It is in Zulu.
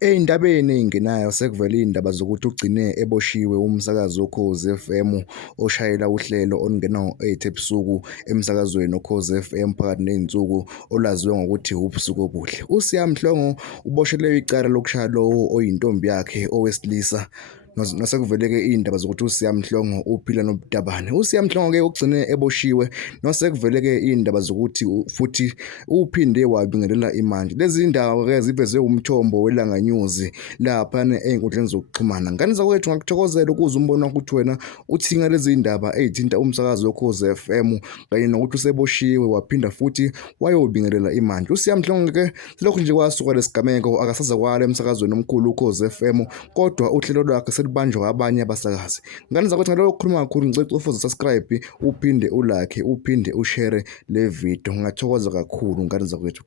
Ey'ndabeni ey'ngenayo sekuvele iy'ndaba zokuthi ugcine eboshiwe umsakazi Ukhozi FM oshayela uhlelo olungena ngo-8 ebusuku emsakazweni Ukhozi FM phakathi ney'nsuku olwaziwa ngokuthi ubusuku obuhle. USiya Mhlongo uboshelwe icala lokushaya lowo oyintombi yakhe owesilisa. Nasekuvele-ke iy'ndaba zokuthi uSiya Mhlongo uphila nobutabane. USiya Mhlongo-ke ugcine eboshiwe nasekuvele-ke iy'ndaba zokuthi futhi uphinde wabingelela imali. Lezi ndaba-ke ziveze umthombo weLanga News laphana ey'nkundleni zokuxhumana. Ngane zakwethu, ngakuthokozela ukuze umbono wakho uthi wena uthinga lezi ndaba ey'thinta umsakazo Ukhozi FM kanye nokuthi useboshiwe waphinda futhi wayobingelela imali. USiya Mhlongo-ke selokhu nje kwasuka lesigameko akasazakwala emsakazweni omkhulu Ukhozi FM, kodwa uhlelo lwakhe selubanjwa abanye abasakazi. Ngane zakwethu, ngalokho kukhuluma kakhulu ngicela ufuze subscribe, uphinde ulike, uphinde ushare le video. Ngathokoza kakhulu ngane zakwethu.